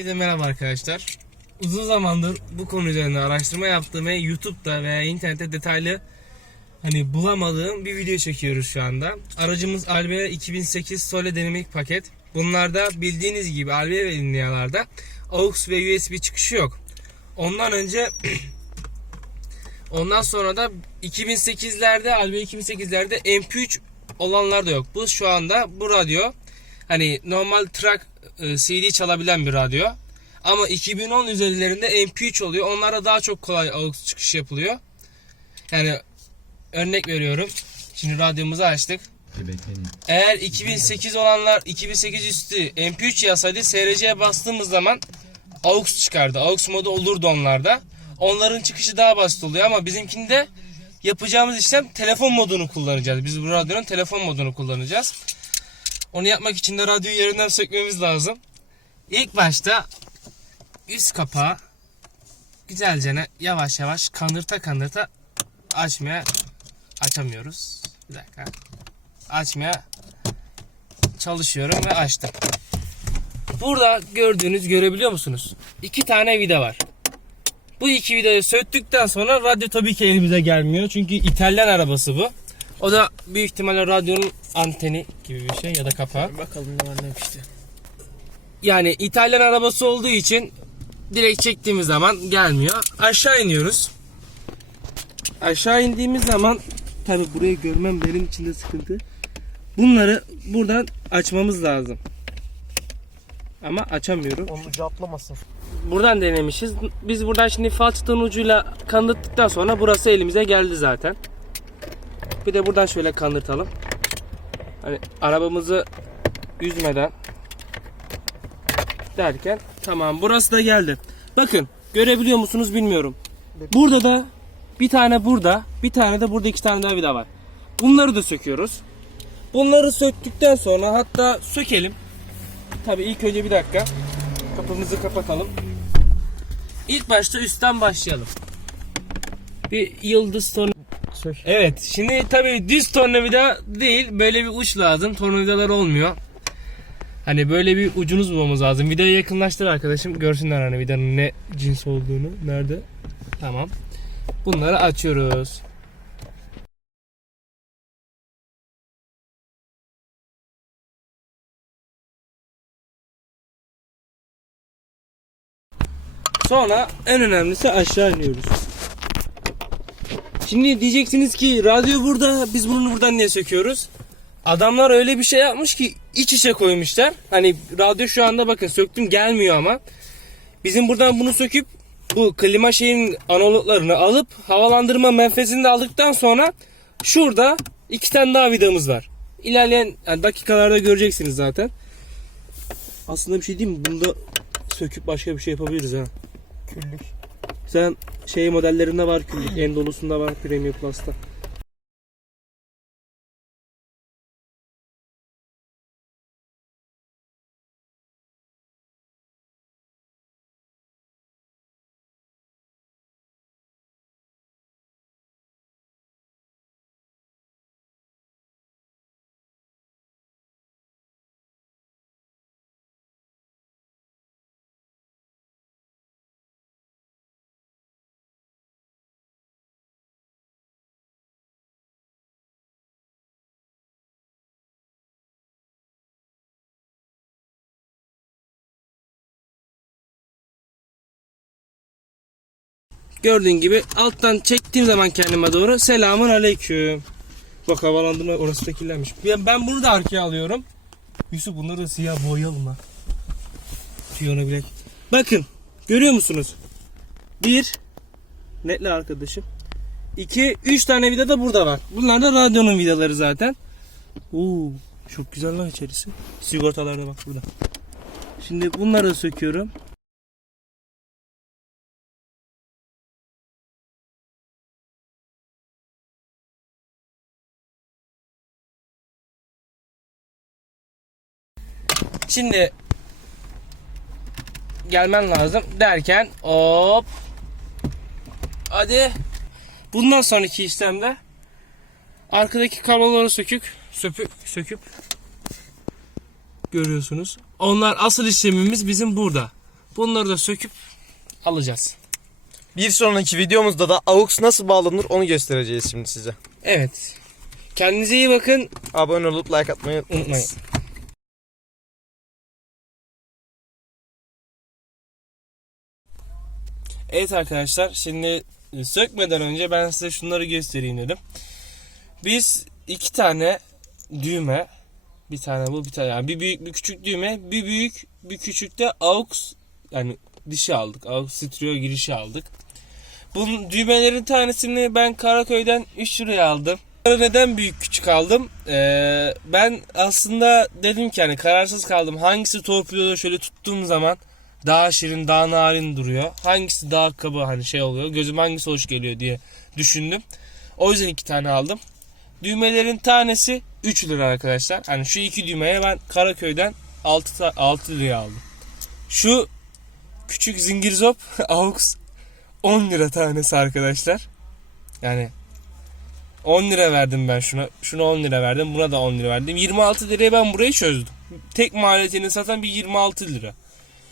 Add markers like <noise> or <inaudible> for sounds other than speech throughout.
Herkese merhaba arkadaşlar. Uzun zamandır bu konu üzerine araştırma yaptığım ve YouTube'da veya internette detaylı hani bulamadığım bir video çekiyoruz şu anda. Aracımız Albea 2008 Sole dinamik paket. Bunlarda bildiğiniz gibi Albea ve Linea'larda AUX ve USB çıkışı yok. Ondan önce <clears throat> ondan sonra da 2008'lerde Albea 2008'lerde MP3 olanlar da yok. Bu şu anda bu radyo hani normal track e, CD çalabilen bir radyo. Ama 2010 üzerlerinde MP3 oluyor. Onlara daha çok kolay AUX çıkış yapılıyor. Yani örnek veriyorum. Şimdi radyomuzu açtık. Eğer 2008 olanlar 2008 üstü MP3 yazsaydı SRC'ye bastığımız zaman AUX çıkardı. AUX modu olurdu onlarda. Onların çıkışı daha basit oluyor ama bizimkinde yapacağımız işlem telefon modunu kullanacağız. Biz bu radyonun telefon modunu kullanacağız. Onu yapmak için de radyoyu yerinden sökmemiz lazım. İlk başta üst kapağı güzelce yavaş yavaş kanırta kanırta açmaya açamıyoruz. Bir dakika. Açmaya çalışıyorum ve açtım. Burada gördüğünüz görebiliyor musunuz? İki tane vida var. Bu iki vidayı söktükten sonra radyo tabii ki elimize gelmiyor. Çünkü İtalyan arabası bu. O da büyük ihtimalle radyonun anteni gibi bir şey ya da kapağı. Bakalım ne var ne işte. Yani İtalyan arabası olduğu için direkt çektiğimiz zaman gelmiyor. Aşağı iniyoruz. Aşağı indiğimiz zaman tabi burayı görmem benim için de sıkıntı. Bunları buradan açmamız lazım. Ama açamıyorum. Ucu atlamasın. Buradan denemişiz. Biz buradan şimdi falçatın ucuyla kandıttıktan sonra burası elimize geldi zaten. Bir de buradan şöyle kandırtalım. Hani arabamızı üzmeden derken tamam burası da geldi. Bakın görebiliyor musunuz bilmiyorum. Burada da bir tane burada, bir tane de burada iki tane daha vida var. Bunları da söküyoruz. Bunları söktükten sonra hatta sökelim. Tabii ilk önce bir dakika. Kapımızı kapatalım. İlk başta üstten başlayalım. Bir yıldız torna... Sök. Evet şimdi tabii düz tornavida değil böyle bir uç lazım. Tornavidalar olmuyor. Hani böyle bir ucunuz bulmamız lazım. Vidayı yakınlaştır arkadaşım. Görsünler hani vidanın ne cins olduğunu. Nerede? Tamam. Bunları açıyoruz. Sonra en önemlisi aşağı iniyoruz. Şimdi diyeceksiniz ki radyo burada biz bunu buradan niye söküyoruz? Adamlar öyle bir şey yapmış ki iç içe koymuşlar. Hani radyo şu anda bakın söktüm gelmiyor ama. Bizim buradan bunu söküp bu klima şeyin analoglarını alıp havalandırma menfezini de aldıktan sonra şurada iki tane daha vidamız var. İlerleyen yani dakikalarda göreceksiniz zaten. Aslında bir şey diyeyim mi? Bunda söküp başka bir şey yapabiliriz ha. Küllük. Sen şey modellerinde var küllük. En dolusunda var Premium Plus'ta. Gördüğün gibi alttan çektiğim zaman kendime doğru selamun aleyküm. Bak havalandırma orası da kirlenmiş. Ben, bunu da arkaya alıyorum. Yusuf bunları da siyah boyayalım ha. Piyano bilek. Bakın görüyor musunuz? Bir netle arkadaşım. İki, üç tane vida da burada var. Bunlar da radyonun vidaları zaten. Oo, çok güzel lan içerisi. Sigortalarda bak burada. Şimdi bunları da söküyorum. Şimdi gelmen lazım derken hop hadi bundan sonraki işlemde arkadaki kabloları sökük söpüp söküp görüyorsunuz. Onlar asıl işlemimiz bizim burada. Bunları da söküp alacağız. Bir sonraki videomuzda da AUX nasıl bağlanır onu göstereceğiz şimdi size. Evet. Kendinize iyi bakın. Abone olup like atmayı Unutmayın. unutmayın. Evet arkadaşlar şimdi e, sökmeden önce ben size şunları göstereyim dedim. Biz iki tane düğme bir tane bu bir tane yani bir büyük bir küçük düğme bir büyük bir küçük de aux yani dişi aldık. Aux stereo girişi aldık. Bunun düğmelerin tanesini ben Karaköy'den 3 liraya aldım. Neden büyük küçük aldım? Ee, ben aslında dedim ki hani kararsız kaldım. Hangisi torpidoda şöyle tuttuğum zaman daha şirin, daha narin duruyor. Hangisi daha kaba hani şey oluyor. Gözüm hangisi hoş geliyor diye düşündüm. O yüzden iki tane aldım. Düğmelerin tanesi 3 lira arkadaşlar. Hani şu iki düğmeye ben Karaköy'den 6, ta- 6 liraya aldım. Şu küçük zingirzop <laughs> AUX 10 lira tanesi arkadaşlar. Yani 10 lira verdim ben şuna. Şuna 10 lira verdim. Buna da 10 lira verdim. 26 liraya ben burayı çözdüm. Tek maliyetini satan bir 26 lira.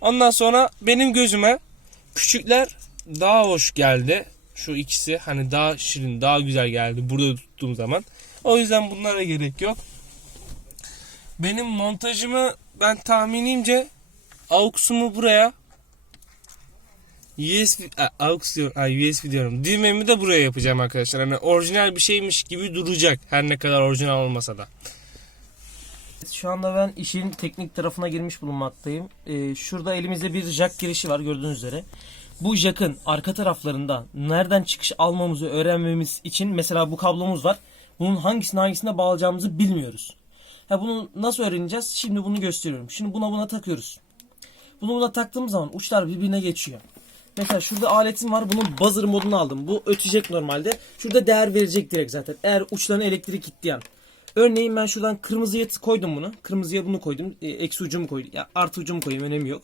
Ondan sonra benim gözüme küçükler daha hoş geldi. Şu ikisi hani daha şirin, daha güzel geldi burada tuttuğum zaman. O yüzden bunlara gerek yok. Benim montajımı ben tahminimce AUX'umu buraya USB, AUX diyorum, USB diyorum. Düğmemi de buraya yapacağım arkadaşlar. Hani orijinal bir şeymiş gibi duracak. Her ne kadar orijinal olmasa da. Şu anda ben işin teknik tarafına girmiş bulunmaktayım. Ee, şurada elimizde bir jack girişi var gördüğünüz üzere. Bu jack'ın arka taraflarında nereden çıkış almamızı öğrenmemiz için mesela bu kablomuz var. Bunun hangisini hangisine bağlayacağımızı bilmiyoruz. Ha bunu nasıl öğreneceğiz? Şimdi bunu gösteriyorum. Şimdi buna buna takıyoruz. Bunu buna taktığımız zaman uçlar birbirine geçiyor. Mesela şurada aletim var. Bunun buzzer modunu aldım. Bu ötecek normalde. Şurada değer verecek direkt zaten. Eğer uçlarına elektrik gittiği an. Örneğin ben şuradan kırmızıya koydum bunu. Kırmızıya bunu koydum. E, eksi ucumu koydum. Ya artı ucumu koyayım önemi yok.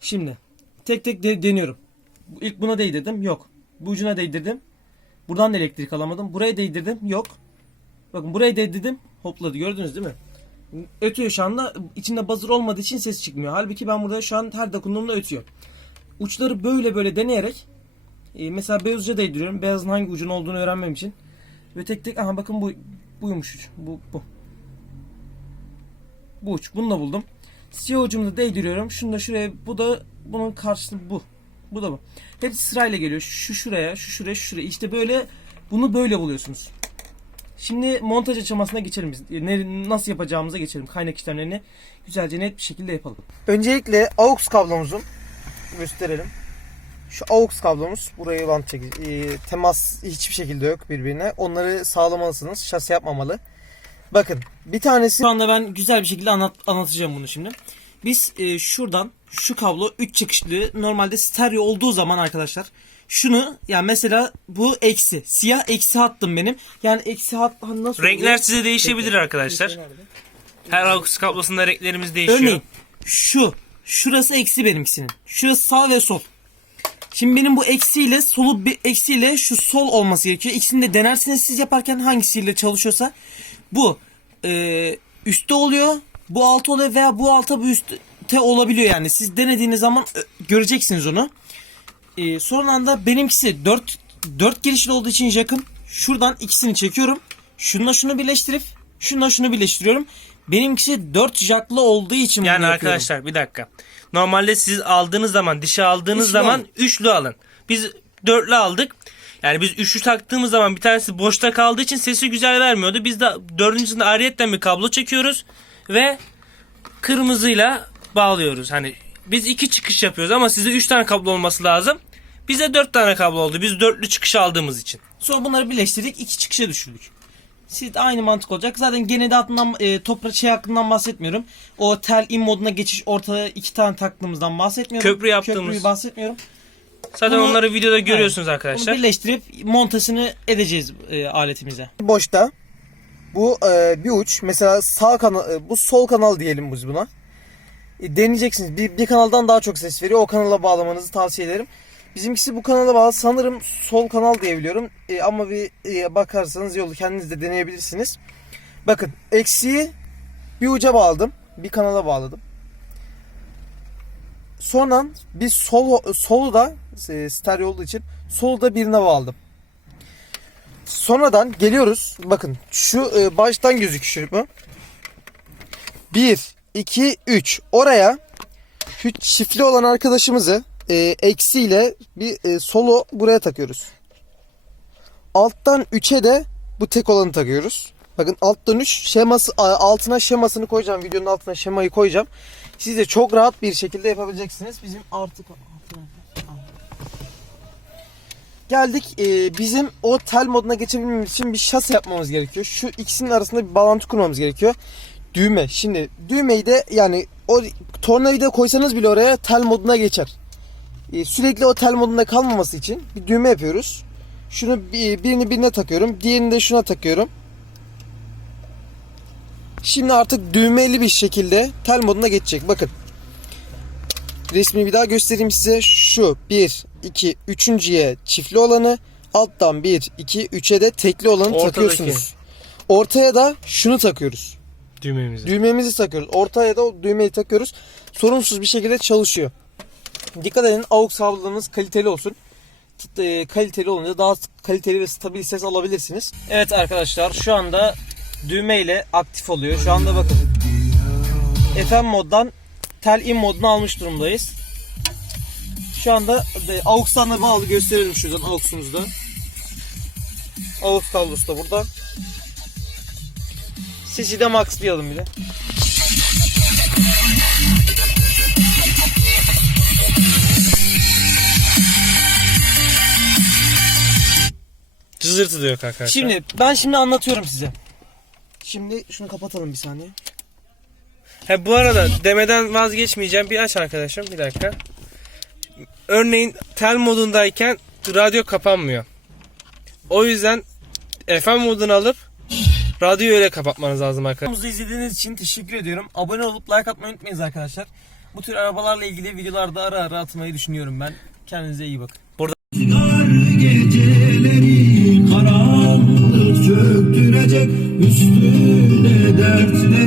Şimdi tek tek de- deniyorum. İlk buna değdirdim. Yok. Bu ucuna değdirdim. Buradan da elektrik alamadım. Buraya değdirdim. Yok. Bakın buraya değdirdim. Hopladı. Gördünüz değil mi? Ötüyor şu anda. İçinde buzzer olmadığı için ses çıkmıyor. Halbuki ben burada şu an her dokunduğumda ötüyor. Uçları böyle böyle deneyerek e, mesela beyaz uca değdiriyorum. Beyazın hangi ucun olduğunu öğrenmem için. Ve tek tek aha bakın bu buymuş. Bu bu. Bu uç. Bunu da buldum. Siyah ucumu da değdiriyorum. Şunu da şuraya. Bu da bunun karşılığı bu. Bu da bu. Hepsi sırayla geliyor. Şu şuraya, şu şuraya, şu şuraya. İşte böyle bunu böyle buluyorsunuz. Şimdi montaj aşamasına geçelim biz. Ne, nasıl yapacağımıza geçelim. Kaynak işlemlerini güzelce net bir şekilde yapalım. Öncelikle AUX kablomuzun gösterelim. Şu AUX kablomuz buraya bant çekici. e, temas hiçbir şekilde yok birbirine. Onları sağlamalısınız. Şase yapmamalı. Bakın bir tanesi Şu anda ben güzel bir şekilde anlat, anlatacağım bunu şimdi. Biz e, şuradan şu kablo 3 çıkışlı normalde stereo olduğu zaman arkadaşlar şunu yani mesela bu eksi siyah eksi hattım benim. Yani eksi hat ha, nasıl Renkler oluyor? size değişebilir arkadaşlar. Nerede? Her AUX kablosunda renklerimiz değişiyor. Örneğin şu şurası eksi benimkisinin. Şurası sağ ve sol. Şimdi benim bu eksiyle solu bir eksiyle şu sol olması gerekiyor. İkisini de denersiniz siz yaparken hangisiyle çalışıyorsa. Bu e, üstte oluyor. Bu altta oluyor veya bu alta bu üstte olabiliyor yani. Siz denediğiniz zaman ö, göreceksiniz onu. E, son anda benimkisi 4 4 girişli olduğu için jack'ım. Şuradan ikisini çekiyorum. Şununla şunu birleştirip şununla şunu birleştiriyorum. Benimkisi 4 jacklı olduğu için Yani yapıyorum. arkadaşlar bir dakika. Normalde siz aldığınız zaman dişi aldığınız Üçlü zaman alın. üçlü alın. Biz dörtlü aldık. Yani biz üçlü taktığımız zaman bir tanesi boşta kaldığı için sesi güzel vermiyordu. Biz de dördüncüsünde ayrıyetten bir kablo çekiyoruz ve kırmızıyla bağlıyoruz. Hani biz iki çıkış yapıyoruz ama size üç tane kablo olması lazım. Bize dört tane kablo oldu. Biz dörtlü çıkış aldığımız için. Sonra bunları birleştirdik iki çıkışa düşürdük. Siz de aynı mantık olacak. Zaten gene de hattından, e, toprak şey hakkından bahsetmiyorum. O tel in moduna geçiş ortada iki tane taktığımızdan bahsetmiyorum. Köprü yaptığımız. Köprüyü bahsetmiyorum. Zaten Bunu- onları videoda görüyorsunuz Bunu arkadaşlar. birleştirip montasını edeceğiz e, aletimize. boşta. Bu e, bir uç. Mesela sağ kanal, e, bu sol kanal diyelim biz buna. E, deneyeceksiniz. Bir, bir kanaldan daha çok ses veriyor. O kanala bağlamanızı tavsiye ederim. Bizimkisi bu kanala bağlı. Sanırım sol kanal diyebiliyorum. E, ama bir e, bakarsanız yolu kendiniz de deneyebilirsiniz. Bakın eksiği bir uca bağladım. Bir kanala bağladım. Sonra bir sol solu da e, stereo olduğu için solu da birine bağladım. Sonradan geliyoruz. Bakın şu e, baştan gözüküyor bu. 1 2 3 oraya şu çiftli olan arkadaşımızı e, eksiyle bir e, solo buraya takıyoruz. Alttan 3'e de bu tek olanı takıyoruz. Bakın alttan 3 şeması altına şemasını koyacağım. Videonun altına şemayı koyacağım. Siz de çok rahat bir şekilde yapabileceksiniz. Bizim artık Geldik e, bizim o tel moduna geçebilmemiz için bir şase yapmamız gerekiyor. Şu ikisinin arasında bir bağlantı kurmamız gerekiyor. Düğme. Şimdi düğmeyi de yani o tornavida koysanız bile oraya tel moduna geçer. E, sürekli o tel modunda kalmaması için bir düğme yapıyoruz. Şunu bir- birini birine takıyorum. Diğerini de şuna takıyorum. Şimdi artık düğmeli bir şekilde tel moduna geçecek. Bakın. Resmi bir daha göstereyim size. Şu 1, 2, 3.ye çiftli olanı. Alttan 1, 2, 3'e de tekli olanı Ortadaki. takıyorsunuz. Ortaya da şunu takıyoruz. Düğmemizi. Düğmemizi takıyoruz. Ortaya da o düğmeyi takıyoruz. Sorunsuz bir şekilde çalışıyor. Dikkat edin AUX hafızanız kaliteli olsun. E, Kaliteli olunca daha kaliteli ve stabil ses alabilirsiniz. Evet arkadaşlar şu anda düğme ile aktif oluyor. Şu anda bakın. FM moddan tel in moduna almış durumdayız. Şu anda e, AUX'tan da bağlı gösterelim şuradan AUX'umuzu da. AUX kablosu da burada. Sesi de maxlayalım bile. Cızırtı diyor arkadaşlar. Şimdi ben şimdi anlatıyorum size. Şimdi şunu kapatalım bir saniye. Ha, bu arada demeden vazgeçmeyeceğim. Bir aç arkadaşım bir dakika. Örneğin tel modundayken radyo kapanmıyor. O yüzden FM modunu alıp radyoyu öyle kapatmanız lazım arkadaşlar. Videomuzu izlediğiniz için teşekkür ediyorum. Abone olup like atmayı unutmayınız arkadaşlar. Bu tür arabalarla ilgili videolarda ara ara atmayı düşünüyorum ben. Kendinize iyi bakın. Üstüne o